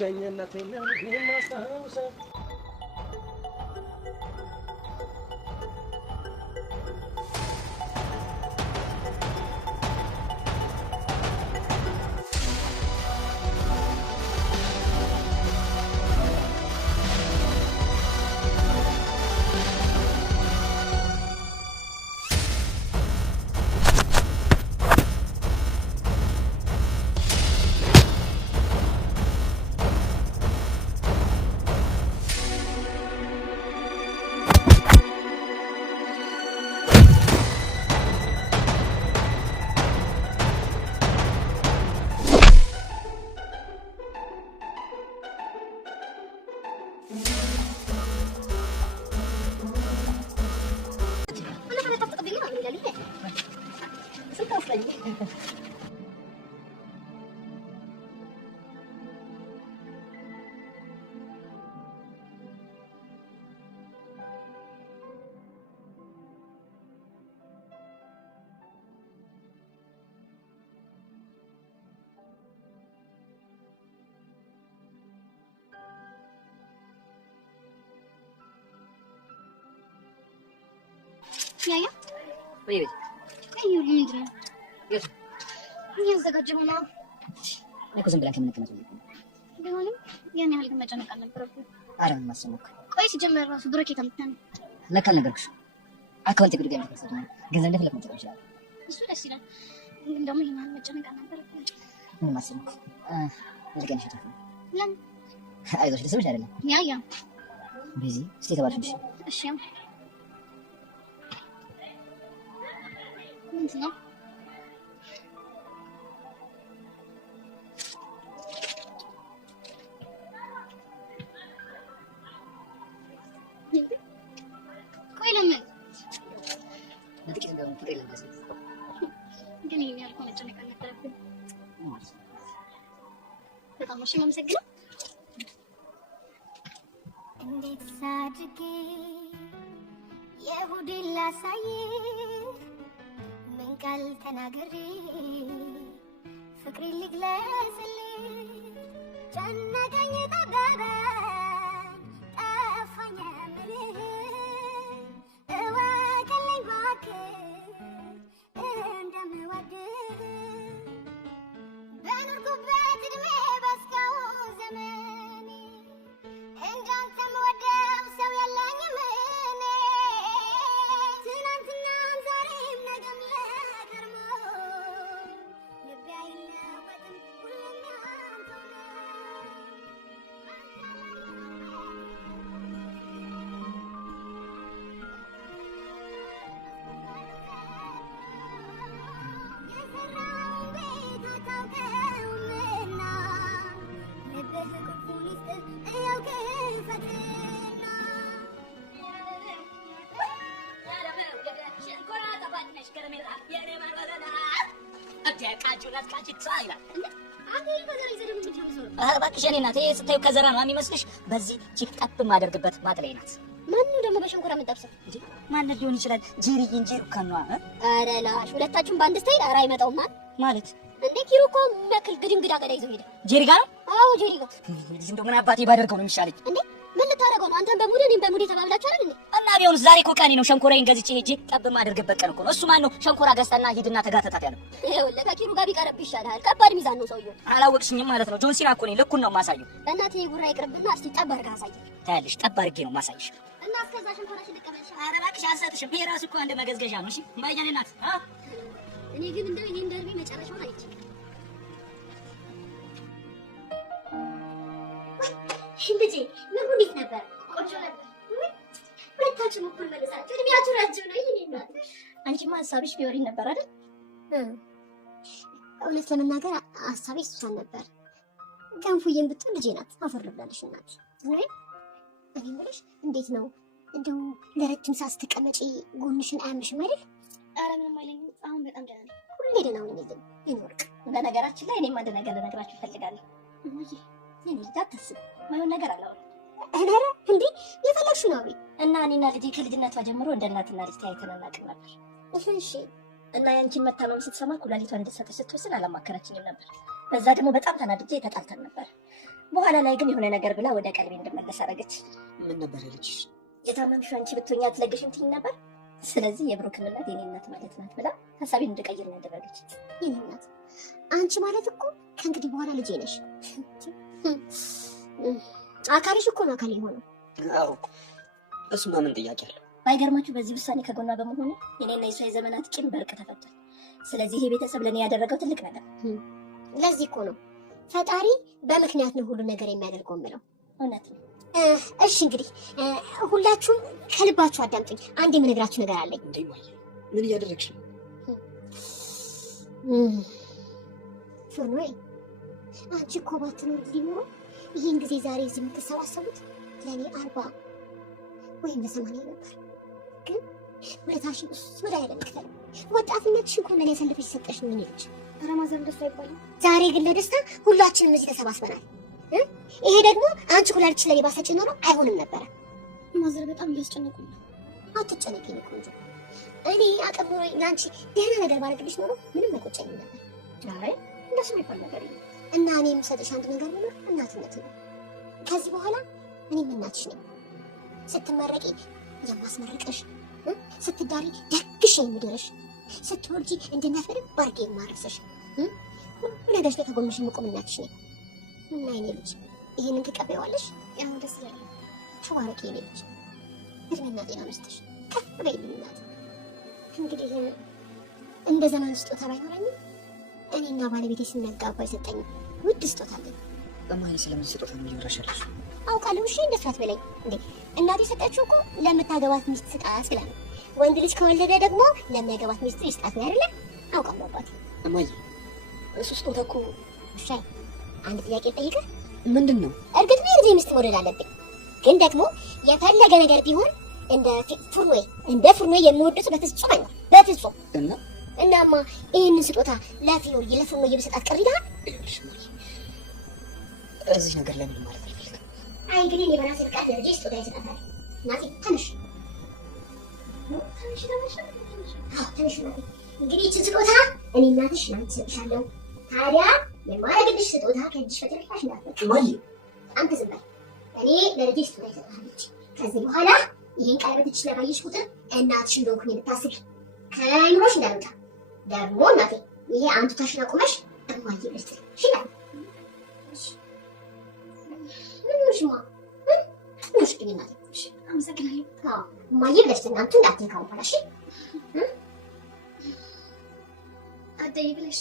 ብቸኝነቴን ነው የማስታውሰው ያያ ወይ አዩ ምንድነው የት እያዘጋጀሁ ነው እኮ ዝም ብለን ከመነቀመጥ ቢሆንም ያን ያህል መጨነቅ አልነበረብኝም። አረ ምን ማሰማክ ቆይ ሲጀመር ራሱ ብሩኬ ከምታን ለካ ነገርኩሽ አካውንት ግድ ገም ተሰጠኝ ገንዘብ እንደፈለክ መጠቀም ይችላል። እሱ ደስ ይላል ግን ደግሞ ይሄን ያህል መጨነቅ አልነበረብኝም። ምን ማሰማክ ልቀን ሸታፍ ለምን አይዞሽ ደስ ብለሽ አይደለም ያያ ቢዚ እስቲ ተባልሽ እሺ ምንድነው ቆይ ለምን ለጥቂት እንደውም ፍቅር ለማለት ግን ይሄን ያልኩ መጨነቅ አልነበረብኝም። በጣም እሺ የማመሰግነው እንዴት ሳድጌ የሁዴን ላሳይ ምን ቃል ተናግሬ ፍቅሬን ልግለጽልኝ ጨነቀኝ ጠበበኝ ጠፋኝ የምልህ እወቅልኝ እባክህ እንደምወድህ በኖርኩበት ዕድሜ በእስካሁን ዘመኔ እንዳንተ የምወደው ሰው የለኝም እኔ ትናንትናም ዛሬም ነገም ለከርሞ ልቤ አይለወጥም ሁሌም ያንተው ነው። የሰራውን ቤት አታውቀውምና ልብህ ቁልፉን ይስጥህ እያው ክፈትና እባክሽ የእኔ እናት ይሄ ስታዪው ከዘራ ነው የሚመስልሽ? በዚህ ቺክ ጠብ የማደርግበት ማጥለይ ናት። ማነው ደግሞ በሸንኮራ የምጠብሰው? ማን ሊሆን ይችላል? ጄሪ እንጂ ከኗ ኧረ ላሽ ሁለታችሁም በአንድ ስታይል ኧረ አይመጣውም ማለት እንዴ ኪሩ እኮ የሚያክል ግድንግዳ ገዳ ይዞ ሄደ። ጄሪ ጋር ነው? አዎ ጄሪ ጋር። እንደው ምን አባቴ ባደርገው ነው የሚሻለኝ? እንዴ ምን ልታረገው ነው? አንተም በሙድ እኔም በሙድ ተባብላችሁ አይደል እንዴ? እና ቢሆንስ ዛሬ እኮ ቀኔ ነው። ሸንኮራዬን ገዝቼ ሄጄ ጠብ የማደርግበት ቀን እኮ ነው። እሱ ማን ነው ሸንኮራ ገዝተና ሂድና ተጋተታት ያለው? ይኸውልህ ከኪሩ ጋር ቢቀርብ ይሻልሃል። ከባድ ሚዛን ነው ሰውዬው። አላወቅሽኝም ማለት ነው። ጆን ሲና እኮ ነኝ። ልኩን ነው የማሳየው። በእናትህ ጉራ ይቅርብና እስቲ ጠብ አድርገህ አሳየኝ። ታያለሽ፣ ጠብ አድርጌ ነው የማሳይሽ። እና እስከዛ ሸንኮራሽን ልቀበልሽ። ኧረ እባክሽ አልሰጥሽም። ይሄ ራሱ እኮ አንድ መገዝገዣ ነው። እሺ ማየኔ ናት። እኔ ግን እንደው ይሄን ደርቢ መጨረሻውን አይቼ ልጄ ምን እንዴት ነበር? ቆንጆ ነበር። ሁለታችሁም እኩል መለሳችሁ። እድሜያችሁ ረጅም ነው። ይሄን እናት አንቺማ ሀሳብሽ ቢወሪን ነበር አይደል? እውነት ለመናገር ሀሳቤ እሷን ነበር። ገንፉዬን ብትል ልጄ ናት። አፈር ብላለሽ እናት። እኔ የምልሽ እንዴት ነው እንደው ለረጅም ሰዓት ስትቀመጪ ጎንሽን አያምሽም አይደል? ኧረ ምንም አይለኝም። አሁን በጣም ደህና ነኝ። ሁሌ ደህና ሁኚልኝ ይኖርቅ። በነገራችን ላይ እኔም አንድ ነገር ልነግራችሁ እፈልጋለሁ። እኔ ልጅ አታስብ፣ ማይሆን ነገር አላወራም። ኧረ እንዴ የፈለግሽውን አውሪ። እና እኔና ልጄ ከልጅነቷ ጀምሮ እንደ እናትና ልጅ ተያይተን አናውቅም ነበር። እሺ። እና ያንቺን መታመም ስትሰማ ኩላሊቷን እንድትሰጥሽ ስትወስን አላማከረችኝም ነበር። በዛ ደግሞ በጣም ተናድጄ ተጣልተን ነበር። በኋላ ላይ ግን የሆነ ነገር ብላ ወደ ቀልቤ እንድመለስ አደረገች። ምን ነበር ያለችሽ? የታመምሽው አንቺ ብትሆኚ አትለግሽም ትይኝ ነበር። ስለዚህ የብሩክን እናት የኔ እናት ማለት ናት ብላ ሀሳቤን እንድቀይር ነው ያደረገች። የኔ እናት አንቺ ማለት እኮ ከእንግዲህ በኋላ ልጄ ነሽ። አካልሽ እኮ ነው አካል የሆነው። አዎ እሱማ ምን ጥያቄ አለው? ባይገርማችሁ በዚህ ውሳኔ ከጎኗ በመሆኑ የኔና የሷ የዘመናት ቂም በእርቅ ተፈቷል። ስለዚህ ይሄ ቤተሰብ ለእኔ ያደረገው ትልቅ ነገር። ለዚህ እኮ ነው ፈጣሪ በምክንያት ነው ሁሉ ነገር የሚያደርገው የምለው። እውነት ነው። እሺ እንግዲህ ሁላችሁም ከልባችሁ አዳምጡኝ። አንድ የምነግራችሁ ነገር አለኝ። እንዴ ማየ ምን እያደረግሽ ነው? ፍርኖዬ አንቺ እኮ ባትኖር ሊኖረው ይህን ጊዜ ዛሬ እዚህ የምትሰባሰቡት ለእኔ 40 ወይም ለ80 ነበር። ግን ሁለታሽን እሱ ላይ ያለመክተል ወጣትነትሽ እንኳን ለእኔ ያሳልፈሽ ሰጠሽ ምን ይልች ረማዘር እንደሱ አይባልም። ዛሬ ግን ለደስታ ሁላችንም እዚህ ተሰባስበናል። ይሄ ደግሞ አንቺ ኩላልሽ ለኔ ባሰጭ ኖሮ አይሆንም ነበረ። ማዘር በጣም እያስጨነቁኝ ነው። አትጨነቂ የኔ ቆንጆ። እኔ አቅም ኖሮኝ ለአንቺ ደህና ነገር ባደርግልሽ ኖሮ ምንም አይቆጨኝም ነበር። አይ እንደሱ የሚባል ነገር የለም። እና እኔ የምሰጥሽ አንድ ነገር ቢኖር እናትነት ነው። ከዚህ በኋላ እኔም እናትሽ ነኝ። ስትመረቂ የማስመረቅሽ፣ ስትዳሪ ደግሽ የምድርሽ፣ ስትወልጂ እንደናት በደንብ አድርጌ የማረስሽ፣ ሁሉ ነገርሽ ላይ ከጎንሽ የምቆም እናትሽ ነኝ። እና የኔ ልጅ ይሄንን ትቀበይዋለሽ? ያው ደስ ይላል። ተባረቂ የኔ ልጅ፣ እድሜና ጤና ይስጥሽ። ከፍ በይልኝ እናት። እንግዲህ እንደ ዘመን ስጦታ ባይኖረኝም እኔና ባለቤቴ ስናጋባ የሰጠኝ ውድ ስጦታ አለኝ። እማዬ ስለምን ስጦታ ነው ይወራሻለሽ? አውቃለሁ። እሺ እንደሱ አትበለኝ እንዴ። እናቴ የሰጠችው እኮ ለምታገባት ሚስት ስጣት ብላ ነው። ወንድ ልጅ ከወለደ ደግሞ ለሚያገባት ሚስት ይስጣት ነው አይደለ? አውቃለሁ አባቴ። እማዬ እሱ ስጦታ እኮ። እሺ አንድ ጥያቄ ጠይቀህ። ምንድን ነው? እርግጥ ነው የልጄ ሚስት መውደድ አለብኝ፣ ግን ደግሞ የፈለገ ነገር ቢሆን እንደ ፍርኖዬ የምወደው በፍጹም አይኖር፣ በፍጹም። እናማ ይህንን ስጦታ ለፍርኖዬ ብሰጣት ቅር ይልሃል? እዚህ ነገር ለምን ማለት አልፈልግም። አይ እንግዲህ እኔ በራሴ ፍቃድ ለልጄ ስጦታ ይሰጣታል። እናቴ ትንሽ ትንሽ ናት። እንግዲህ ይህችን ስጦታ እኔ እናትሽ ለአንቺ እሰጥሻለሁ። ታዲያ የማደርግልሽ ስጦታ ከእጅሽ በጭራሽ እንዳትወጪ። እማዬ አንተ ዝም በል። እኔ ለልጄ ስጦታ ይሰጣታለች። ከዚህ በኋላ ይህን ቀለበት እጅሽ ላይ ባየሽ ቁጥር እናትሽ እንደሆንኩኝ ብታስቢ ከአይምሮሽ እንዳልወጣ። ደግሞ እናቴ ይሄ አንቱታሽን አቁመሽ እማዬ ብለሽ ትለኝ ይችላል። ምንሽማ ምንሽ ግን እናቴ አመሰግናለሁ። እማዬ ብለሽ ትለኝ አንቱ እንዳትነካው በኋላ። እሺ አደይ ብለሽ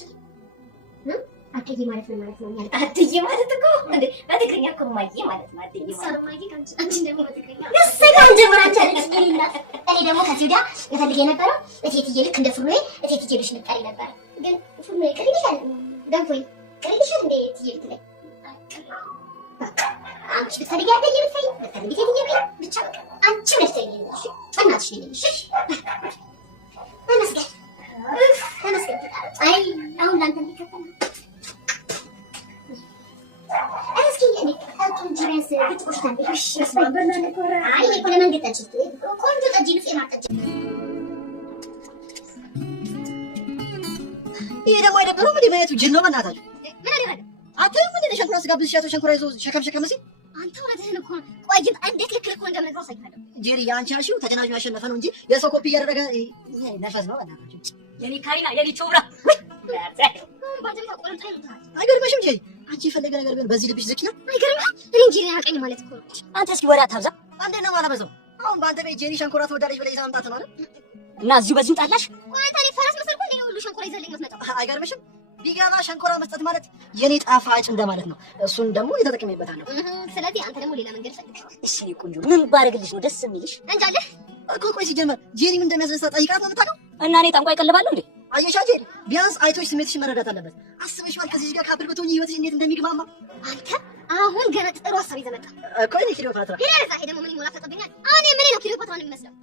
አደይ ማለት ምን ማለት ነው? ያልኩት አደይ ማለት እኮ እንዴ በትግርኛ እኮ እማዬ ማለት ነው። አደይ ማለት ማዬ ካንቺ አንቺ ደግሞ በትግርኛ ለሰጋን ጀምራቻለች። እኔ ደግሞ ከዚህ ወዲያ የፈልግ የነበረው እቴትዬ ልክ እንደ ፍርኖዬ እቴትዬ ብለሽ ልትጠሪ ነበር። ግን ፍርኖዬ ቅርልሻል፣ ገንፎዬ ቅርልሻል እንደ እቴትዬ ብትለኝ አንቺ ብትፈልጊ አደይ ብትለኝ ብትፈልጊ እቴትዬ ብለኝ ብቻ አንቺ ብለሽ ትለኝ። እሺ እናትሽ ነኝ። እሺ ተመስገን ተመስገን። አይ አሁን ላንተ የሚከፈል እስኪ እኔ ታውቂው ጂራስ ብትቆሽ ታንበሽ አይ እኮ ለመንገድ ጠጅ ቆንጆ ጠጅ ልጽ የማርጠጅ። ይሄ ደግሞ አይደብረውም? ምን በየቱ ጅል ነው በእናታችሁ? ምን አደረገ? አታዩም እንዴ ሸንኮራ ስጋ ብልሽ ያቶ ሸንኮራ ይዞ ሸከም ሸከም ሲል አንተ ወደህን እኮ ቆይ ግን እንዴት ልክ ልክ እንደምነግረው ሳይፈልግ ጄሪ የአንቺ ያልሽው ተጀናጅ ያሸነፈ ነው እንጂ የሰው ኮፒ እያደረገ ይሄ ነፈስ ነው በእናታችሁ። የኔ ካሪና የኔ ቾብራ አይገርምሽም ጄሪ? አንቺ የፈለገ ነገር ቢሆን በዚህ ልብሽ ዝቅ ነው። አይገርምም? እኔ እንጂ ያቀኝ ማለት እኮ አንተ እስኪ ወሬ አታብዛ። አንዴ ነው ማለበሰው። አሁን በአንተ ቤት ጄሪ ሸንኮራ ትወዳለች ብለሽ ይዘህ መምጣት ነው አይደል? እና እዚሁ በዚሁ ጣላሽ። ቆይ አንተ እኔ ፈረስ መሰልኩ እንዴ? ሁሉ ሸንኮራ ይዘልኝ መስመጣው አይገርምሽም? ቢገባ ሸንኮራ መስጠት ማለት የኔ ጣፋጭ እንደማለት ነው። እሱን ደግሞ የተጠቀመበታለሁ። ስለዚህ አንተ ደግሞ ሌላ መንገድ ፈልግ። እሺ እኔ ቆንጆ ምን ባደርግልሽ ነው ደስ የሚልሽ? እንጃለህ እኮ ቆይ ሲጀመር ጄሪ ምን እንደሚያስደስታት ጠይቃት ነው የምታውቀው? እና እኔ ጠንቋይ ቀልባለሁ እንዴ? አየሻ ጄሪ ቢያንስ አይቶሽ ስሜትሽን መረዳት አለበት። አስበሽዋል ከዚህ ጋር ካፕል ብትሆኚ ህይወትሽ እንዴት እንደሚግማማ? አንተ አሁን ገና ጥሩ ሀሳብ ይዘህ መጣ እኮ እኔ ክሊዮፓትራ ይሄ ደግሞ ምን ይሞላ ፈጠብኛል። አሁን ምን ነው ክሊዮፓትራ ነው የሚመስለው?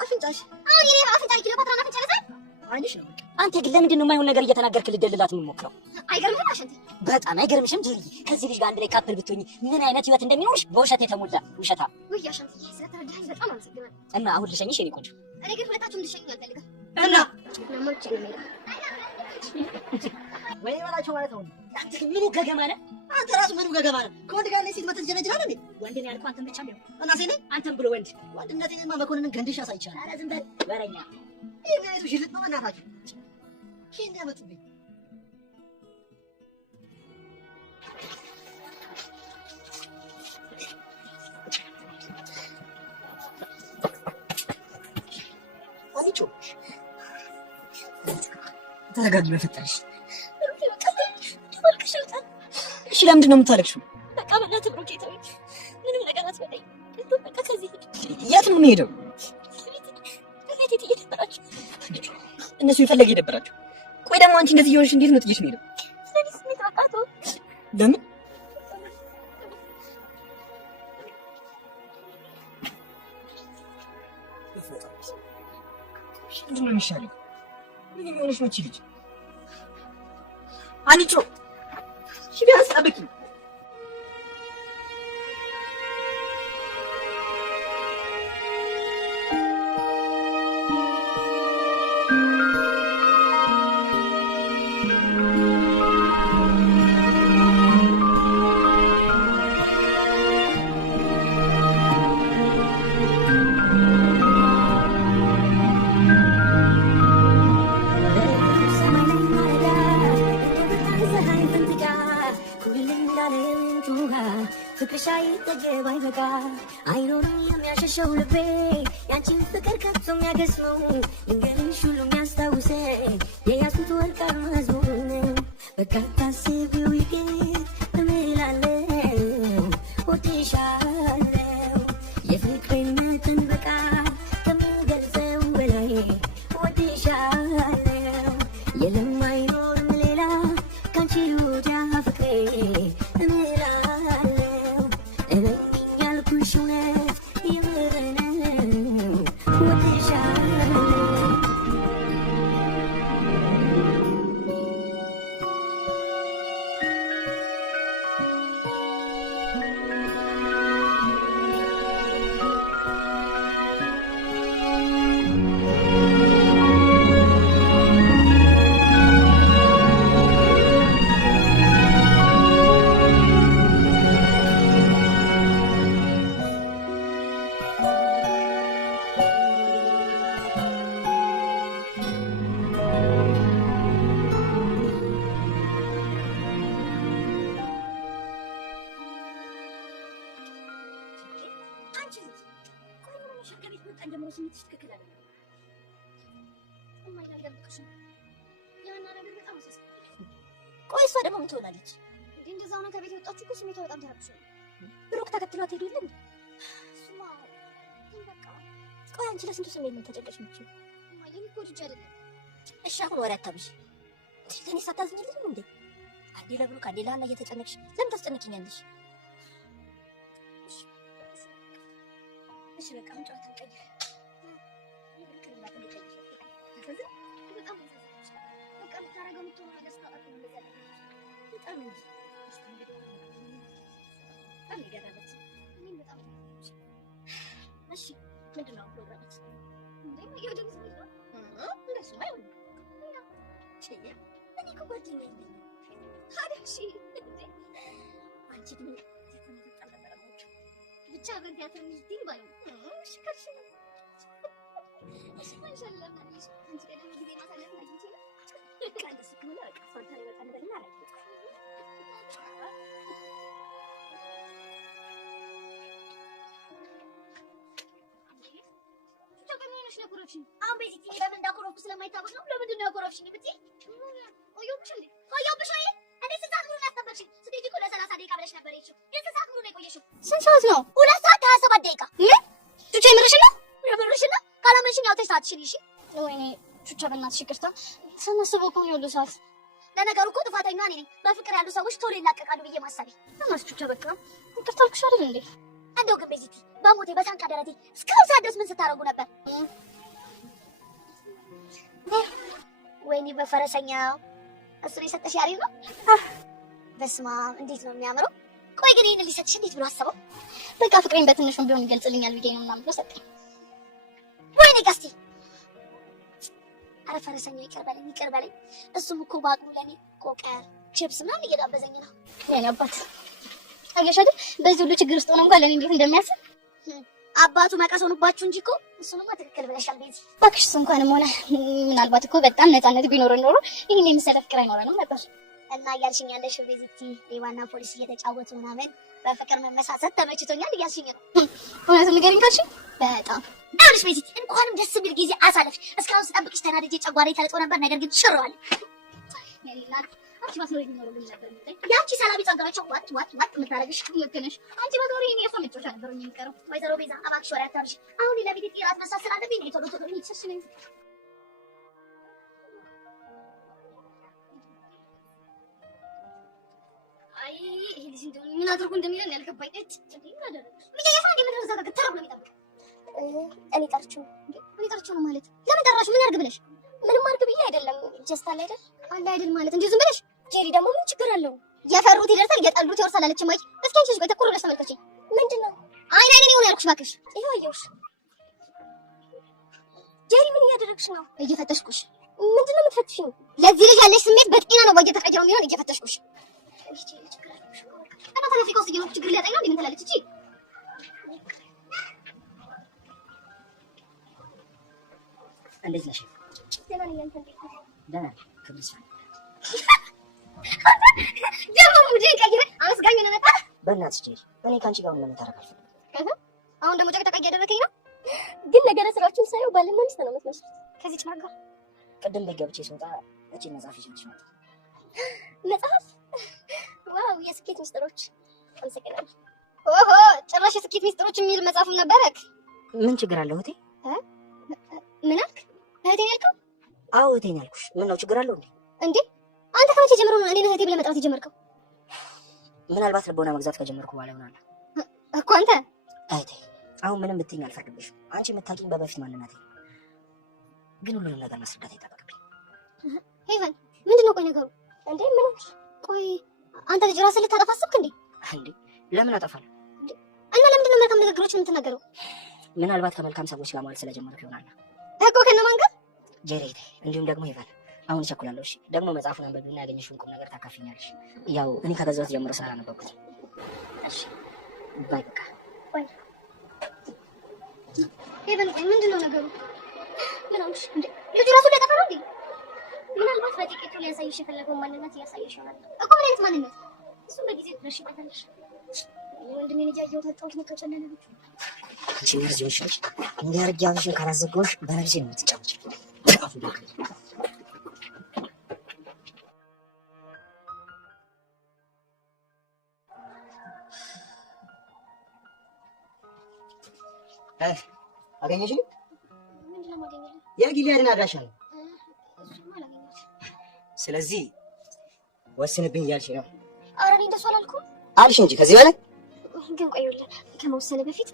አፍንጫሽ አሁን ይሄ አፍንጫ ክሊዮፓትራ ነው አፍንጫ ይመስላል። አይንሽ ነው በቃ። አንተ ግን ለምንድን ነው የማይሆን ነገር እየተናገርክ ልደልላት የምሞክረው? አይገርምም? አሸንቴ በጣም አይገርምሽም? ጄሪ ከዚህ ልጅ ጋር አንድ ላይ ካፕል ብትሆኚ ምን አይነት ህይወት እንደሚኖርሽ በውሸት የተሞላ ውሸታ። ውይ አሸንቴ ስለተረዳኸኝ በጣም አመሰግናለሁ። እና አሁን ልሸኝሽ የኔ ቆንጆ። እኔ ግን ሁለታችሁም እንድትሸኙኝ አልፈልግም። እና ማማች ነው ወይ በላቸው ማለት ነው። አንተ ምኑ ገገማ ነህ? አንተ ራሱ ምኑ ገገማ ነህ? ከወንድ ጋር ሴት መተጀነጅናል እንዴ? ወንድ ነው ያልኩህ አንተን ብቻ ነው። እና ሴት አንተን ብሎ ወንድ ወንድነቴንማ መኮንንን ገንድሽ አሳይቻለሁ። ኧረ ዝም በል ወሬኛ። ይሄን አይነቱ ሽልጥ ነው እናታችሁ። ይሄን ያመጡብኝ አዲቹ ተረጋጊ በፈጠረሽ። እሺ ለምንድን ነው የምታለቅሽው? በቃ በእናትህ ብሩኬ ተወኝ። ምንም ነገር አትበለኝ። በቃ ከዚህ ሂድ። የት ነው የምንሄደው? ቤት እየደበራችሁ እነሱ የፈለገ ይደበራቸው። ቆይ ደግሞ አንቺ እንደዚህ እየሆንሽ እንዴት ነው ጥዬሽ የምሄደው? ስለዚህ ስሜት በቃ ተው። ለምን? ምንድን ነው የሚሻለው? ምን የሚሆንሽ ነው? ልጅ አንቺ ቢያንስ ጠብቂ። ፍቅርሽ አይጠገብ አይበቃ አይኖርም የሚያሸሸው ልቤ ያንቺን ፍቅር ከቶ የሚያገስመው ልንገርሽ ሁሉ የሚያስታውሰ የያዝኩት ወርቅ አልማዝ ነው። በቃ ታስቢው ይቅር እምላለሁ ወድሻለሁ የፍቅሬን መጠን በቃ ከምገልጸው በላይ ወድሻለሁ የለም አይኖርም ሌላ ካንቺ ወዲያ ፍቅሬ ቆይ እሷ ደግሞ ምን ትሆናለች? እንደዛ ሆነ ከቤት የወጣችሁ እኮ ስሜቷ በጣም ተረብሾ ነው። ብሩክ ተከትሏት ሄዱ የለም? እሱማ በቃ ቆይ አንቺ ለስንቱ ስሜት ምን ተጨንቀሽ ምችው? የኔ እኮ ልጅ አይደለም። እሺ አሁን ወሬ አታብሽ። ለኔ ሳታዝኝልኝም እንዴ? አንዴ ለብሩክ አንዴ ለሀና እየተጨነቅሽ ለምን ታስጨንቅኛለሽ? እሺ በቃ አሁን ጨዋታ እንቀይር። እሺ ምንድን ነው ፕሮግራምሽ? እንደሱማ አይሆንም። እኔ እኮ ጓደኛዬ ነኝ። ታዲያ እሺ አንቺ ግን ብቻ አብረን ቲያትር እንሂድ ባለው እሺ ካልሽ እሺ ማንሻላ ማለት አንቺ ቀደም ጊዜ ማሳለፍ አግኝቼ ነው። በቃ እንደሱ ከሆነ በቃ ፋንታ በጣም በልና ላይ ነኩረፍሽኝ። አሁን በዚህ ቲቪ ለምን እንዳኮረፍኩ ስለማይታወቅ ነው። ለምንድን ነው ያኮረፍሽኝ ብትይ? ቆየሁብሽ እንዴ? ቆየሁብሽ ወይ? እኔ ስንት ሰዓት ሙሉ ነው ያስጠበቅሽኝ? ስትሄጂ እኮ ለ30 ደቂቃ ብለሽ ነበር የሄድሽው። ስንት ሰዓት ሙሉ ነው የቆየሽው? ስንት ሰዓት ነው? 2 ሰዓት ከ27 ደቂቃ። ቹቻ የምርሽን ነው? የምርሽን ነው? ካላመንሽኝ ያውተሽ ሰዓትሽን እሺ። ወይኔ ቹቻ በእናትሽ ይቅርታ። ሳናስበው እኮ ነው ያለው ሰዓት። ለነገሩ እኮ ጥፋተኛዋ እኔ ነኝ። በፍቅር ያሉ ሰዎች ቶሎ ይላቀቃሉ ብዬ ማሰቤ። ለማስ ቹቻ በቃ ይቅርታ አልኩሽ አይደል እንዴ? እንደው ግን በዚህ በሞቴ በሳንቃ ደረቴ እስካሁን ሰዓት ድረስ ምን ስታረጉ ነበር? ወይኔ በፈረሰኛው እሱ የሰጠሽ ያሪው ነው። በስማ እንዴት ነው የሚያምረው። ቆይ ግን ይሄን ሊሰጥሽ እንዴት ብሎ አሰበው? በቃ ፍቅሬን በትንሹም ቢሆን ይገልጽልኛል ብዬ ነው ምናምን ብሎ ሰጠኝ። ወይኔ ቀስቲ ኧረ ፈረሰኛ ይቅር በለኝ። እሱም እኮ በአቅሙ ለኔ ቆቀር ቺፕስ ምናምን እየጋበዘኝ ነው። የኔ አባት አየሽ አይደል በዚህ ሁሉ ችግር ውስጥ ሆኖ እንኳን ለኔ እንዴት እንደሚያስብ። አባቱ መቀስ ሆኑባችሁ እንጂ እኮ እሱንማ ትክክል ብለሻል ቤዚ። እባክሽ እሱ እንኳንም ሆነ ምናልባት እኮ በጣም ነፃነት ቢኖረን ኖሮ ይሄን የመሰለ ፍቅር አይኖረንም ነበር። እና እያልሽኝ ያለሽው ቤዚቲ ሌባና ፖሊስ እየተጫወቱ ምናምን በፍቅር መመሳሰት ተመችቶኛል እያልሽኝ ነው? እውነቱን ንገሪኝ ካልሽኝ በጣም ይኸውልሽ ቤዚቲ እንኳንም ደስ የሚል ጊዜ አሳለፍሽ። እስካሁን ስጠብቅሽ ተናድጄ ጨጓራዬ ተልጦ ነበር፣ ነገር ግን ሽረዋል። ያቺ ሰላቢ ጸጋቸው ዋጥ የምታረግሽ ልክ ነሽ አንቺ። በዶሪ እኔ እሷ መጫወቻ ነበር የሚቀረው። ወይዘሮ ቤዛ እባክሽ ወሬ አታብሽ። አሁን ለቤት ጥራት መስራት ስላለብኝ ቶሎ ይተሽነኝ። አይ ይሄ ልጅ እንደው ምን አድርጎ እንደሚለን ያልገባኝ እጭ ምን አደረግሽ? ልጅ የፋንዴ ምን ተዘጋጋ ተረብ ነው የሚጠብቅ። እኔ ጠርቼው ነው ማለት ለምን ጠራሽው? ምን ያርግ ብለሽ? ምንም አድርግ ብዬ አይደለም ጀስት አለ አይደል ማለት እንዴ ዝም ብለሽ። ጄሪ ደግሞ ምን ችግር አለው? የፈሩት ይደርሳል የጠሉት ይወርሳል አለች ማይ። እስኪ አንቺ ልጅ ተቆር ብለሽ ተመልከቺ። ምንድነው? አይን ይሆን ያልኩሽ እባክሽ። ይሄው አየሁሽ። ጄሪ ምን እያደረግሽ ነው? እየፈተሽኩሽ። ምንድነው የምትፈትሽኝ? ለዚህ ልጅ ያለሽ ስሜት በጤና ነው ወይ እየተቀየረው የሚሆን እየፈተሽኩሽ። እሺ ጄሪ ችግር አለሽ? እና ታዲያ ውስጥ እየኖርኩ ችግር ሊያጠኝ ነው እንዴ? ምን ትላለች እቺ? እንዴት ነሽ? ደህና ነኝ። አንተ እንዴት ነህ? ደህና ክብር ይስፋ። ደግሞ ሙዴን ቀይረ አመስጋኝ ነው መጣ። በእናትሽ ጄሪ እኔ ካንቺ ጋር ምን መታረቅ አልፈልግም። አሁን ደግሞ ጨቅ ተቀይ ያደረከኝ ነው። ግን ነገረ ስራዎችን ሳየው ባልና ሚስት ነው የምትመስሉት። ከዚች ማጋ ቅድም ቤት ገብቼ ስወጣ እቺ መጽሐፍ ይዤልሽ መጣሁ። መጽሐፍ? ዋው የስኬት ምስጢሮች። አመሰግናለሁ። ኦሆ ጭራሽ የስኬት ምስጢሮች የሚል መጽሐፍም ነበረክ። ምን ችግር አለው እህቴ? ምን አልክ? እህቴን ያልከው? አዎ እህቴን ያልኩሽ። ምን ነው ችግር አለው እንዴ? እንዴ አንተ ከመቼ ጀምሮ ነው እኔን እህቴ ብለህ መጥራት የጀመርከው? ምናልባት ልቦና መግዛት ከጀመርኩ በኋላ ይሆናል እኮ። አንተ እህቴ አሁን ምንም ብትይኝ አልፈርድብሽም። አንቺ የምታውቂኝ በበፊት ማንነቴ፣ ግን ሁሉንም ነገር ማስረዳት አይጠበቅብኝ። ሄቨን ምንድነው ቆይ ነገሩ? እንዴ ምን ሆነሽ? ቆይ አንተ ልጅ ራስን ልታጠፋ አሰብክ እንዴ? እንዴ ለምን አጠፋለሁ? እና ለምንድን ነው መልካም ንግግሮችን የምትናገረው? ምናልባት ከመልካም ሰዎች ጋር ማለት ስለጀመርኩ ይሆናል እኮ። ከነማን ጋር? ጄሪ እንዲሁም ደግሞ ሄቨን አሁን እቸኩላለሁ። እሺ ደግሞ መጽሐፉን አንብቢና ያገኘሽውን ቁም ነገር ታካፊኛለሽ። ያው እኔ ከገዛሁት ጀምሮ ስላነበብኩት። እሺ ባይ በቃ ባይ። ሄቨን ቆይ ምንድነው ነገሩ? ምን ሆነሽ? እንዴ ልጁ ራሱ ሊያጠፋ ነው እንዴ? ምናልባት በጥቂቱ ሊያሳይሽ የፈለገውን ማንነት እያሳየሽ ይሆናል እኮ። ምን አይነት ማንነት? እሱም በጊዜ ትደርሺበታለሽ። ወንድሜን እያየሁት አጣሁት ነው ከጨለለች። አንቺ ነርዚዎች ነሽ። እንዲያርግ ያልሽን ካላዘጋሁሽ በነርዚ ነው የምትጫወች። አፉ ደግ አገኘሽ? ምንድነው ማገኘው? የጊሊያድን አድራሻ ነው። እሱማ አላገኘሁትም። ስለዚህ ወስንብኝ እያልሽ ነው? ኧረ እኔ እንደሱ አላልኩም አልሽ እንጂ ከዚህ በላይ ግን ቆይ ይኸውልህ ከመወሰነ በፊት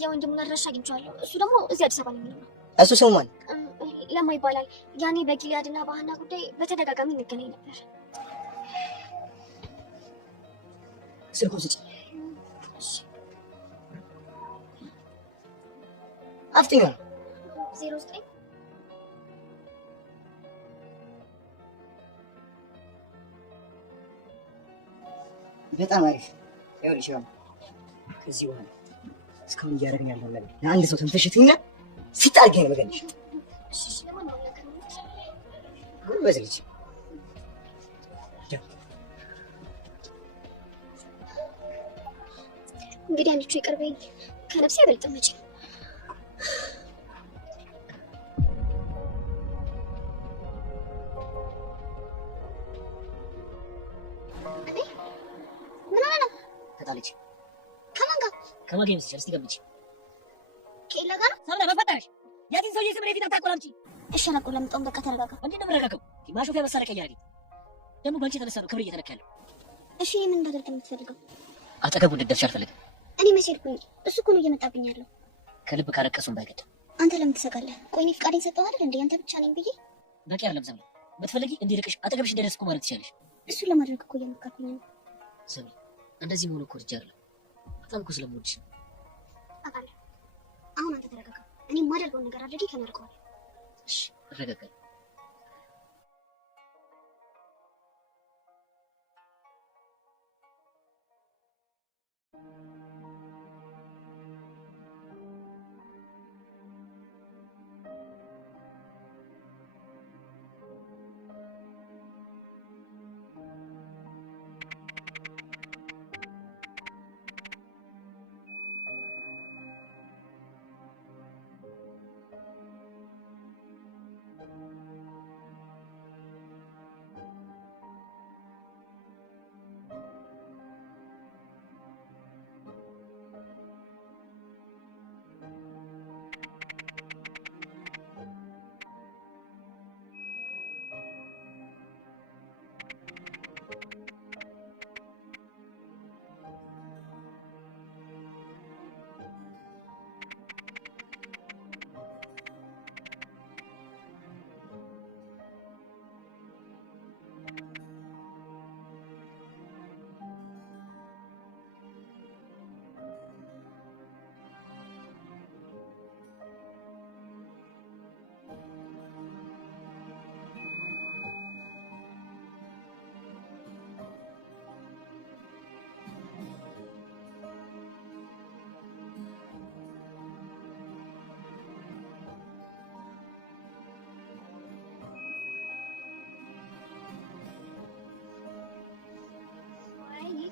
የወንድሙን አድራሻ አግኝቼዋለሁ። እሱ ደግሞ እዚህ አዲስ አበባ ነው የሚኖረው። እሱ ስሙ ማን? ለማ ይባላል። ያኔ በጊሊያድና በሀና ጉዳይ በተደጋጋሚ እንገናኝ ነበር። ስልኩን ስጪ። አፍጥኛ 09 በጣም አሪፍ። ይኸውልሽ ያው ከዚህ በኋላ እስካሁን እያደረግን ያለው ነገር ለአንድ ሰው ተንፈሽትኝና ሲጣርገኝ ነው መገንሽ። እሺ ለማንኛውም ነገር ጎበዝ ልጅ። እንግዲህ አንቺ ይቅርበኝ፣ ከነፍሴ አይበልጥም መቼም። ምን ሆነ ነው? ተጣለች። ከማን ጋር? ከማን ጋር ይመስልሻል? እስቲ ገምጪ። ከኤላ ጋር ነው? ሰምና በፈጠረሽ ያኪን ሰውዬ ስም ለፊት አታቆላምጪ። እሺ አላቆላምጠውም፣ በቃ ተረጋጋ። እንዴት ነው የምረጋጋው? ማሾፊያ መሳለቂያ እያደረገኝ ደግሞ ባንቺ የተነሳ ነው ክብር እየተነካ ያለው። እሺ እኔ ምን እንዳደርግ የምትፈልገው? አጠገቡ እንድትደርሺ አልፈልግም። እኔ መቼ ሄድኩኝ? እሱ እኮ ነው እየመጣብኝ ያለው። ከልብ ካለቀሱም ባይገድ። አንተ ለምን ትሰጋለህ? ቆይ እኔ ፍቃዴን ሰጠው አይደል እንዴ? አንተ ብቻ ነኝ ብዬ በቂ አይደለም ዘምሪ። ብትፈልጊ እንዲርቅሽ አጠገብሽ እንደደረስኩ ማለት ትችያለሽ። እሱን ለማድረግ እኮ እየሞከርኩኝ ነው። ዘምሪ እንደዚህ መሆኑ እኮ ልጅ አይደለም። በጣም እኮ ስለምወድሽ አውቃለሁ። አሁን አንተ ተረጋጋ። እኔ የማደርገውን ነገር አድርጌ ከመርቀዋል። እሺ እረጋጋለሁ።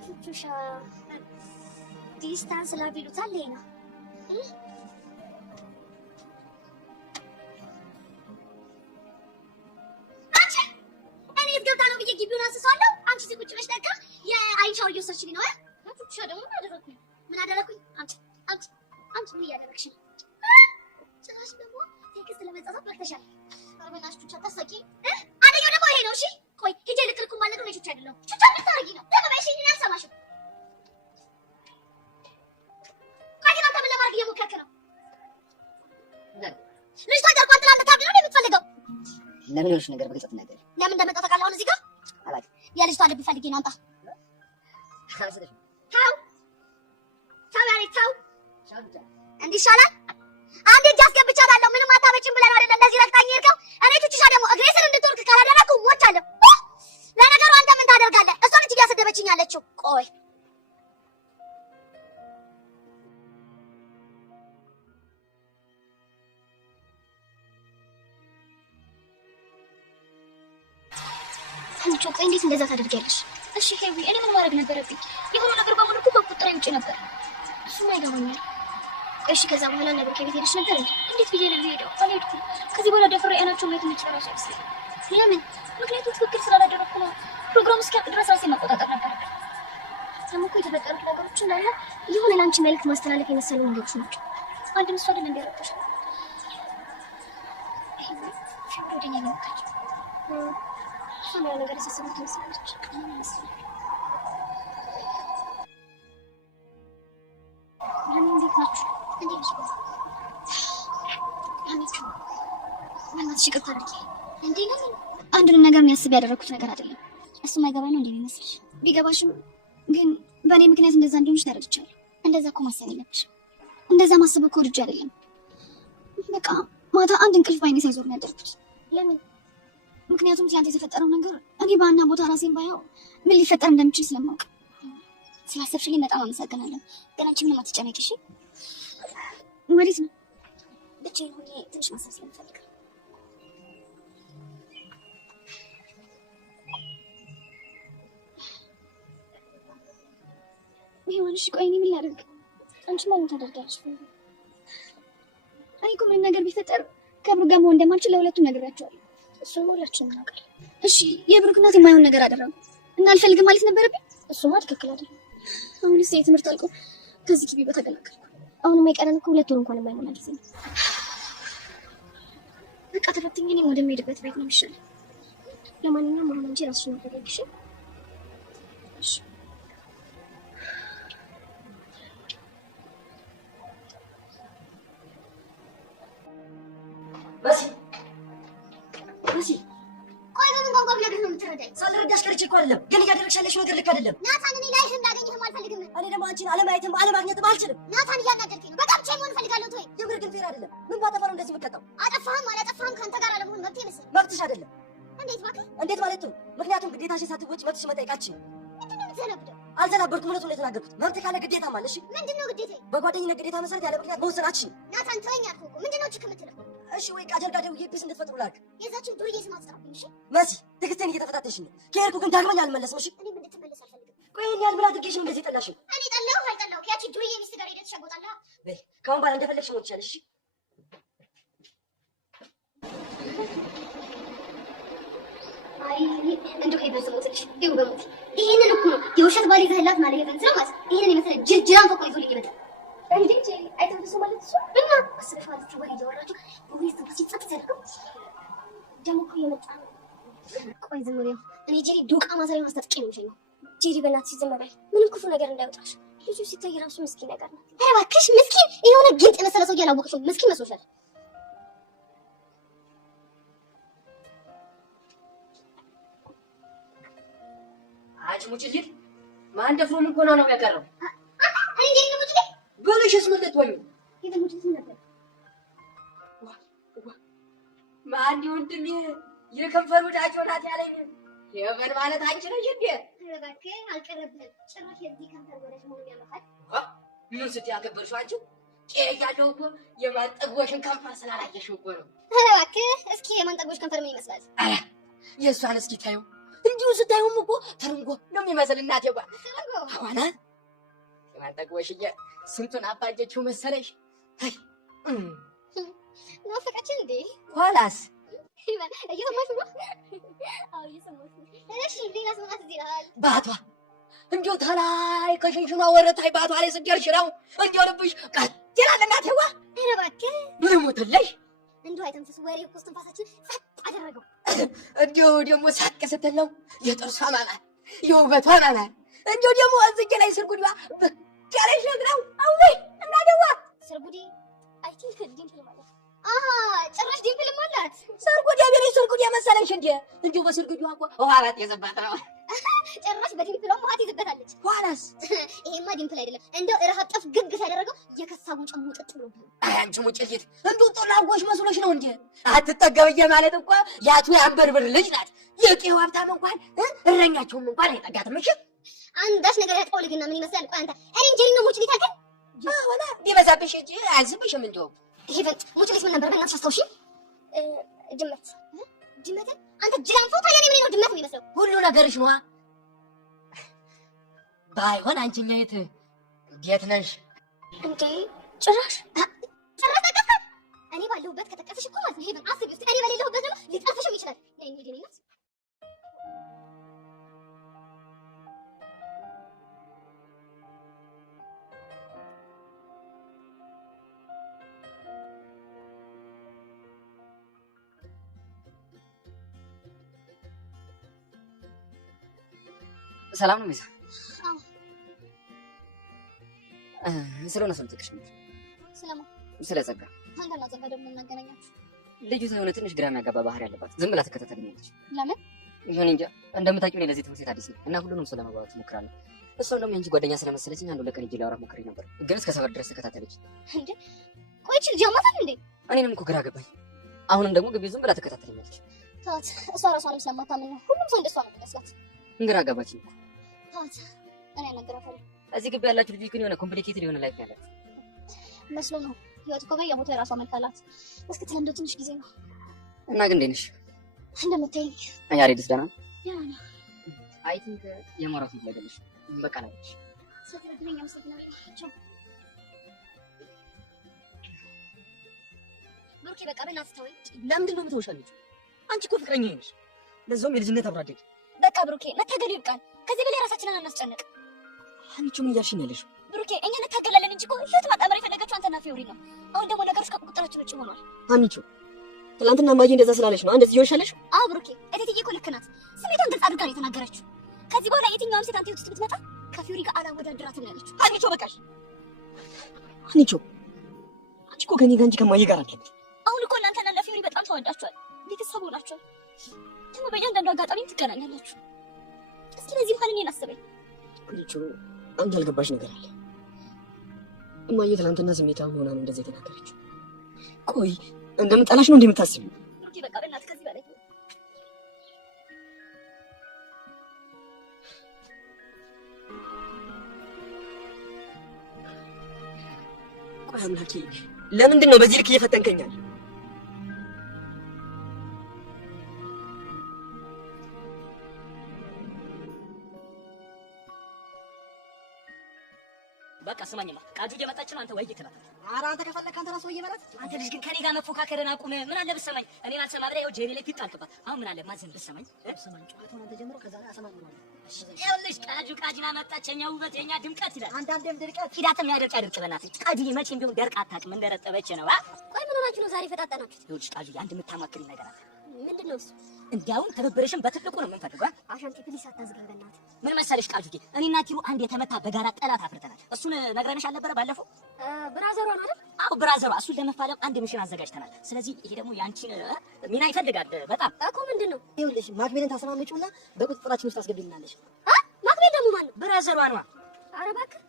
ቹቹሻ ዲስታንስ ላቭ ይሉታል። ይሄ ነው አንቺ እኔ የት ገብታ ነው ብዬ ግቢውን አስሰዋለሁ። አንቺ እዚህ ቁጭ ብለሽ ደጋ የአይሻው እየወሰድሽልኝ ነው። ቹቹሻ ደግሞ ምን አደረኩኝ? አንቺ ምን እያደረግሽ ነው? ጭራሽ ደግሞ ቴክስት ለመጻፍ በርተሻል። አርበናሽ ቹቻ ታሳቂ። አንደኛው ደግሞ ይሄ ነው። እሺ ቆይ ሂጄ ልክልኩ ማለት ነው። ቹቻ አይደለም ቹቻ ልታረጊ ነው። ለበባይሽ እኔ አልሰማሽም። ቆይ ግን አንተ ምን ለማድረግ እየሞከርክ ነው? ልጅቷ ጋር ቋንጥላ እንድታርግ ነው የምትፈልገው? ለምን ይኸውልሽ ነገር በግልጽ ትናገሪ። ለምን እንደመጣ ታውቃለህ? አሁን እዚህ ጋር አላውቅም። የልጅቷ ልብ ፈልጌ ነው። አምጣ። ተው እንዲህ ይሻላል። አንዴ እጅ አስገብቻታለሁ። ምንም አታመጭም ብለህ ነው አይደል እንደዚህ ረግጣኝ የሄድከው? እኔ ቹቹሻ ደግሞ እግሬ ስር እንድትወርቅ ካላደረኩ ሞቻለሁ። ለነገሩ አንተ ምን ታደርጋለህ? እሷ ልጅ እያሰደበችኝ ያለችው። ቆይ አንቺ ቆይ እንዴት እንደዛ ታደርጊያለሽ? እሺ ሄዊ፣ እኔ ምን ማድረግ ነበረብኝ? የሆነ ነገር በሙሉ እኮ በቁጥጥሬ ውጪ ነበር። እሱማ ይገባኛል። እሺ ከዛ በኋላ ነበር ከቤት ሄደሽ ነበር እንዴ? እንዴት ብዬ ነው የምሄደው? አልሄድኩም። ከዚህ በኋላ ደፍሬ አይናቸውን ማየት የምችል እራሱ አይመስለኝም። ለምን? ምክንያቱም ትክክል ስላላደረኩ ነው። ፕሮግራሙ እስኪያልቅ ድረስ ራሴን መቆጣጠር ነበረብኝ። ደግሞ እኮ የተፈጠሩት ነገሮች እንዳለ የሆነ ለአንቺ መልዕክት ማስተላለፍ የመሰሉ ነገሮች ናቸው። አንድም እሷ አይደል እንዲያረጋሽ ወደኛ መጣች። እሷ ነው ነገር ያሳሰባት ትመስላለች። እንዴት ናችሁ? በእናትሽ ይቅርታ አድርጊ። እንዴ ለምን? አንዱንም ነገር የሚያስብ ያደረኩት ነገር አይደለም። እሱ ማይገባ ነው እንዴ የሚመስልሽ? ቢገባሽም ግን በእኔ ምክንያት እንደዛ እንዲሆንሽ ተረድቻለሁ። እንደዛ እኮ ማሰብ የለብሽም። እንደዛ ማሰብ እኮ ልጅ አይደለም። በቃ ማታ አንድ እንቅልፍ ባይኔ ሳይዞር ነው ያደርኩት። ለምን? ምክንያቱም ትላንት የተፈጠረው ነገር እኔ በአና ቦታ ራሴን ባየው ምን ሊፈጠር እንደሚችል ስለማውቅ። ስላሰብሽልኝ በጣም አመሰግናለሁ። ግን አንቺ ምንም አትጨነቂ እሺ? ወዴት ነው? ብቻዬን ሆኜ ትንሽ ማሰብ ስለምፈልግ። ይኸውልሽ ቆይ እኔ ምን ላደርግ? አንቺ ምን ታደርጊያለሽ? እኔ እኮ ምንም ነገር ቢፈጠር ከብሩክ ጋር መሆን እንደማልችል ለሁለቱም ነግሬያቸዋለሁ። እሱን ሁላችንም እናውቃለን። እሺ የብሩክ እናት የማይሆን ነገር አደረጉ እና አልፈልግም ማለት ነበረብኝ? እሱማ ትክክል አይደለም። አሁንስ የትምህርት አልቆ ከዚህ ግቢ በተገላገልኩ። አሁን የማይቀረን እኮ 2 ወር እንኳን የማይሞላ ጊዜ ነው። በቃ ተፈትኜ እኔም ወደምሄድበት ቤት ነው የሚሻለው። ለማንኛውም አሁን አንቺ ራስሽን አረጋግሽ። እሺ መሲ ቆይ በምን ቋንቋ ብነግርህ ነው የምትረዳኝ? ሳልረዳሽ ቀርቼ እኮ አይደለም፣ ግን እያደረግሽ ያለሽው ነገር ልክ አይደለም። ናታን እኔ ላይህም ላገኝህም አልፈልግም። እኔ ደግሞ አንቺን አለማየትም አለማግኘትም አልችልም። ናታን እያናደድከኝ ነው። በጣም ብቻዬን መሆን እፈልጋለሁ። ተወኝ። የምር ግን ፌር አይደለም። ምን ባጠፋ ነው እንደዚህ የምትቀጣው? አጠፋህም አላጠፋህም ከአንተ ጋር አለመሆን መብቴ መሰለኝ። መብትሽ አይደለም። እንዴት እባክህ? እንዴት ማለት ነው? ምክንያቱም ግዴታሽን ሳትወጪ መብትሽ መጠየቃችን። ምንድን ነው የምትዘነብደው? አልተናበርኩም፣ እውነቱን ነው የተናገርኩት። መብት ካለ ግዴታም አለ። እሺ ምንድን ነው ግዴታዬ? በጓደኝነት ግዴታ መሰረት ያለ ምክንያት መወሰናችን። ናታን ተወኝ አልኩህ እኮ። ምንድን ነው ችክ የምትለው? እሺ ወይ ቃጀል ጋር ደውዬ ፒስ እንድትፈጥሩ ላድርግ? የዛችን ዱርዬ ስም አትጠራብኝ እሺ? መሲ ትዕግስቴን እየተፈታተሽ ነው። ከሄድኩ ግን ዳግመኛ አልመለስም። እሺ እኔም እንድትመለስ አልፈልግም። ቆይ ይሄን ያህል ምን አድርጌሽ ነው እንደዚህ የጠላሽኝ? እኔ ጠላሁህ አልጠላሁህ ያቺ ዱርዬ ሚስት ጋር ሄደህ ትሸጎጣለህ። በይ ከአሁን በኋላ እንደፈለግሽ መሆን ትችያለሽ። እሺ አይ እንደው ከይበዝሞትልሽ ይው በሞት ይሄንን እኮ ነው የውሸት ባል ይዘህላት ማለት የፈንስ ነው ማለት ይሄንን የመሰለ ጅራን ፈቆ ይዞ ልጅ ይመጣል። እንዴ አይተውስ ማለት እሱ እና አስበሽ ማለት ነው ወይ ያወራችሁ ወይስ ተፈሲ ጸጥ ዘርኩ ደሞ እኮ የመጣ ነው። ቆይ ዝም ብለው እኔ ጄሪ ዱቃ ማሰሪያ ማስታጥቄ ነው የሚሸኘው። ጄሪ በእናትሽ ዝም በይ፣ ምንም ክፉ ነገር እንዳይወጣሽ። ልጁ ሲታይ ራሱ ምስኪን ነገር ነው። ኧረ እባክሽ ምስኪን የሆነ ጊንጥ መሰለ ሰው ያላወቅሽው ምስኪን መስሎሻል? አንቺ ሙጭሊት ማን ደፍሮ ምን ኮና ነው ያቀረው? እኔ እንዴት ነው ሙጭሊት ብልሽስ ምን ልትወዩ? ይሄ ሙጭሊት ነበር ማን ይወንድም የከንፈር ወዳጅ ሆናት ያለኝ የበል ማለት አንቺ ነሽ እንዴ? እባክህ አልቀረብህም። ጭራሽ የዚህ ከንፈር ወዳጅ መሆን ያመጣል። ምን ስትይ ያከበርሽው አንቺ? ያለው እኮ የማንጠግቦሽን ከንፈር ስላላየሽው እኮ ነው። እባክህ እስኪ የማንጠግቦሽ ከንፈር ምን ይመስላል? የእሷን እስኪ ታዩ እንዲሁ ስታዩም እኮ ትርንጎ ነው የሚመስል እናቴ ጓ አዋና ማንጠቅወሽዬ ስንቱን አባጀችው መሰለሽ። ናፈቀችን እንዴ? ኋላስ እየሰማሽ ነው? አዎ እየሰማሽ ነው። እሺ ሌላ ሰማት እዚህ ይላል ባቷ እንዲሁ ተላይ ከሽንሽኗ ወረታይ ባቷ ላይ ስደርሽ ነው እንዲሁ ልብሽ ቀጥ ይላል እናቴዋ። ኧረ እባክህ ምን ሞተለሽ? እንዲሁ አይተንፍስ ወሬ እኮ እስትንፋሳችን ጸጥ አደረገው። እንዲሁ ደግሞ ሳቅ ስትል ነው የጥርሷ ማማር የውበቷ ማማር እንዲሁ ደግሞ እዝጌ ላይ ስርጉድዋ ብቅ ያለሽ ነው። አውይ እናቴዋ ስርጉዲ አይ ቲንክ ዲምፕል ማለት ጭራሽ ዲምፕልም አላት። ስርጉድ የቤሬ ስርጉድ የመሰለሽ እንዴ? እንዲሁ በስርጉድ እኮ ውሃ ባት የዘባት ነው። ጭራሽ በዲምፕል ውሃ ትይዝበታለች። ኋላስ ይሄማ ዲምፕል አይደለም እንደው እረሃብ ጠፍ ግግ ሳይደረገው የከሳቡ ጭሙ ጥጥ ብሎ አንቺ ሙጭልት እንዲሁ ጦላጎሽ መስሎሽ ነው እንዴ? አትጠገብዬ ማለት እኮ ያቱ ያንበርብር ልጅ ናት። የቄው ሀብታም እንኳን እረኛቸውም እንኳን አይጠጋትም። እሺ አንዳች ነገር ያጥቆልግና ምን ይመስላል? ቆይ አንተ እኔ እንጀሪ ነው ሙጭሊት አገር ወላ ቢበዛብሽ እንጂ አያንስብሽም። እንደው ይሄ ሙጭሊት ምን ነበር? በእናትሽ አስታውሺ። ድመት ድመት አንተ ጅላንፎ ታዲያ እኔ ምን ነው ድመት የሚመስለው? ሁሉ ነገርሽ ነዋ። ባይሆን አንቺኛ የት ነሽ እንዴ? ጭራሽ ተቀፈ እኔ ባለሁበት ከተቀፈሽ እኮ ማለት ነው። ይሄ አስቢ እስቲ እኔ በሌለሁበት ደግሞ ሊጠፍሽም ይችላል። ነይ እንሂድ እኔ ናት ሰላም ነው ሚዛ? አዎ። ስለሆነ ስልጥቅሽ ነው። ስለማ ስለጸጋ አንተና ጸጋ ደግሞ እናገናኛችሁ። ልጅቷ የሆነ ትንሽ ግራ የሚያጋባ ባህሪ ያለባት ዝም ብላ ትከታተለኛለች። ለምን? ይሁን እንጃ። እንደምታውቂው እኔ ለዚህ ትምህርት ቤት አዲስ ነኝ እና ሁሉንም ሰው ለመግባባት እሞክራለሁ። እሷም ደግሞ የአንቺ ጓደኛ ስለመሰለችኝ አንዱ ለቀን እጅ ላወራት ሞክሬ ነበር፣ ግን እስከ ሰፈር ድረስ ተከታተለች። እንዴ ቆይ እቺ ልጅ አማታል እንዴ? እኔንም እኮ ግራ ገባኝ። አሁንም ደግሞ ግቢ ዝም ብላ ትከታተለኛለች። ታት እሷ ራሷንም ስለማታምን ነው ሁሉም ሰው እንደሷ ነው የሚመስላት። ግራ ገባችኝ። ታት እኔ አናግራታለሁ። እዚህ ግቢ ያላችሁ ልጅ ግን የሆነ ኮምፕሊኬትድ የሆነ ላይፍ ነው ያላችሁ መስሎ ነው። ህይወት እኮ በየቦታው የራሷ መልክ አላት። እስክትለምደው ትንሽ ጊዜ ነው። እና ግን እንዴት ነሽ? እንደምታይኝ ያሬድስ ደህና ነው? ደህና ነው። አይ ቲንክ የማውራት ነው ያለሽ። በቃ ነው ስለተረዳኸኝ አመሰግናለሁ። ቻው ብሩኬ። በቃ በእናትህ ተወኝ። ለምንድን ነው የምትወሻለች? አንቺ እኮ ፍቅረኛዬ ነሽ፣ ለዛውም የልጅነት አብሮ አደግ። በቃ ብሩኬ መታገሉ ይብቃል። ከዚህ በላይ ራሳችንን አናስጨንቅ። አንቺ ምን እያልሽኝ ያለሽ? ብሩኬ እኛ እንታገላለን እንጂ እኮ ህይወት ማጣመር የፈለገችው አንተና ፊዮሪ ነው። አሁን ደግሞ ነገሮች ከቁጥጥራችን ውጭ ሆኗል። አንቺ ትናንትና ማጂ እንደዛ ስላለሽ ነው እንደዚህ ይወሻለሽ? አዎ ብሩኬ፣ እቴትዬ እኮ ልክ ናት። ስሜቷን ግልጽ አድርጋ ነው የተናገረችው። ከዚህ በኋላ የትኛውም ሴት አንተ ህይወት ውስጥ ብትመጣ ከፊዮሪ ጋር አላወዳድራትም ያለችው። አንቺ በቃሽ። አንቺ እኮ ከኔ ጋር እንጂ ከማዬ ጋር አትከብድ። አሁን እኮ እናንተና ለፊዮሪ በጣም ተዋዳችኋል፣ ቤተሰብ ሆናችኋል። ደግሞ በእያንዳንዱ አጋጣሚ ትገናኛላችሁ። እስኪ ለዚህ እንኳን እኔን አስበኝ። አንድ ያልገባሽ ነገር አለ። እማዬ ትናንትና ስሜታዊ ሆና ነው እንደዚህ የተናገረችው። ቆይ እንደምጠላሽ ነው እንደምታስቢው? ብሩኬ በቃ በእናትህ ከዚህ በላይ ቆይ አምላኬ፣ ለምንድን ነው በዚህ ልክ እየፈተንከኛል? በቃ ስማኝማ፣ ቃጁ እየመጣች ነው። አንተ ወይ እየተናገር። ኧረ አንተ ከፈለክ አንተ ራስህ እየመራት። አንተ ልጅ ግን ከኔ ጋር መፎካከርን አቁም። ምን አለ ብትሰማኝ? እኔን አልሰማ ብለህ ይኸው ጄሪ ላይ ፊት ጣልክባት። አሁን ምን አለ ማዘን ብትሰማኝ? ሰማኝ ጨዋታውን አንተ ጀምሮ ከዛ አሰማምረዋለሁ። ይኸውልሽ ቃጁ ቃጅና መጣች። የኛ ውበት የኛ ድምቀት ይላል። አንዳንዴም ድርቀት ሂዳትም ያደርቅ ያደርቅ። በእናትህ ቃጁዬ መቼም ቢሆን ደርቅ አታውቅም። እንደረጠበች ነው። ቆይ ምን ሆናችሁ ነው ዛሬ ፈጣጣናችሁ? ይኸውልሽ ቃጁዬ አንድ የምታማክሪኝ ነገር አለ። ምንድን ነው እሱ? እንዲያውም ትብብርሽን በትልቁ ነው የምንፈልገው። አሻንቲ ፕሊስ አታዝጋኝ በእናትህ። ምን መሰለሽ ቃጁዬ፣ እኔና ቲሩ አንድ የተመታ በጋራ ጠላት አፍርተናል። እሱን ነግረንሽ አልነበረ ባለፈው? ብራዘሯ ነው አይደል? አዎ ብራዘሯ። እሱን ለመፋለም አንድ ሚሽን አዘጋጅተናል። ስለዚህ ይሄ ደግሞ ያንቺን ሚና ይፈልጋል በጣም እኮ። ምንድን ነው? ይኸውልሽ ማክቤልን ታሰማምጪውና በቁጥጥራችን ውስጥ አስገቢልናለሽ። ማክቤል ደግሞ ማን ነው? ብራዘሯ ነዋ። ኧረ እባክህ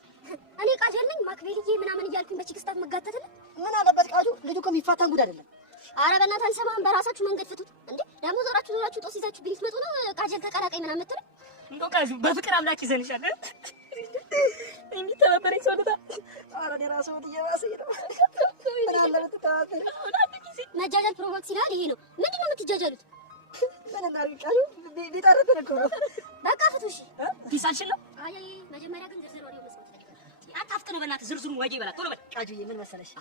እኔ ቃጀል ነኝ ማክቤልዬ ምናምን እያልኩኝ በችግስታት መጋተትልህ። ምን አለበት ቃጁ? ልጁ እኮ የሚፋታን ጉድ አይደለም። ኧረ በእናትህ አልሰማህም። በራሳችሁ መንገድ ፍቱት እንዴ። ደግሞ ዞራችሁ ጦስ ይዛችሁ ቢልት መጡ ነው ቃጀል ተቀላቀኝ ምናምን የምትለው። እንደው ቃጁ በፍቅር አምላክ ይዘንሻል። የሚተባበረኝ ሰው ልታ። ኧረ እኔ እራሱ እየባሰኝ ነው። ምን አለ ብትተባበሪ። መጃጃል ፕሮቫክስ ይላል ይሄ ነው። ምንድን ነው የምትጃጃሉት? ምን እናድርግ? ሊጠርብን እኮ ነው። በቃ ፍቱሽ ኪሳችን ነው። አይ መጀመሪያ ግን ዝርዝር ወዲያው መስማት ፈልጋለሁ። አጣፍጥነው በእናትህ ዝርዝሩን ወዲህ ይበላት ቶሎ በል። ቃጁዬ ምን መሰለሽ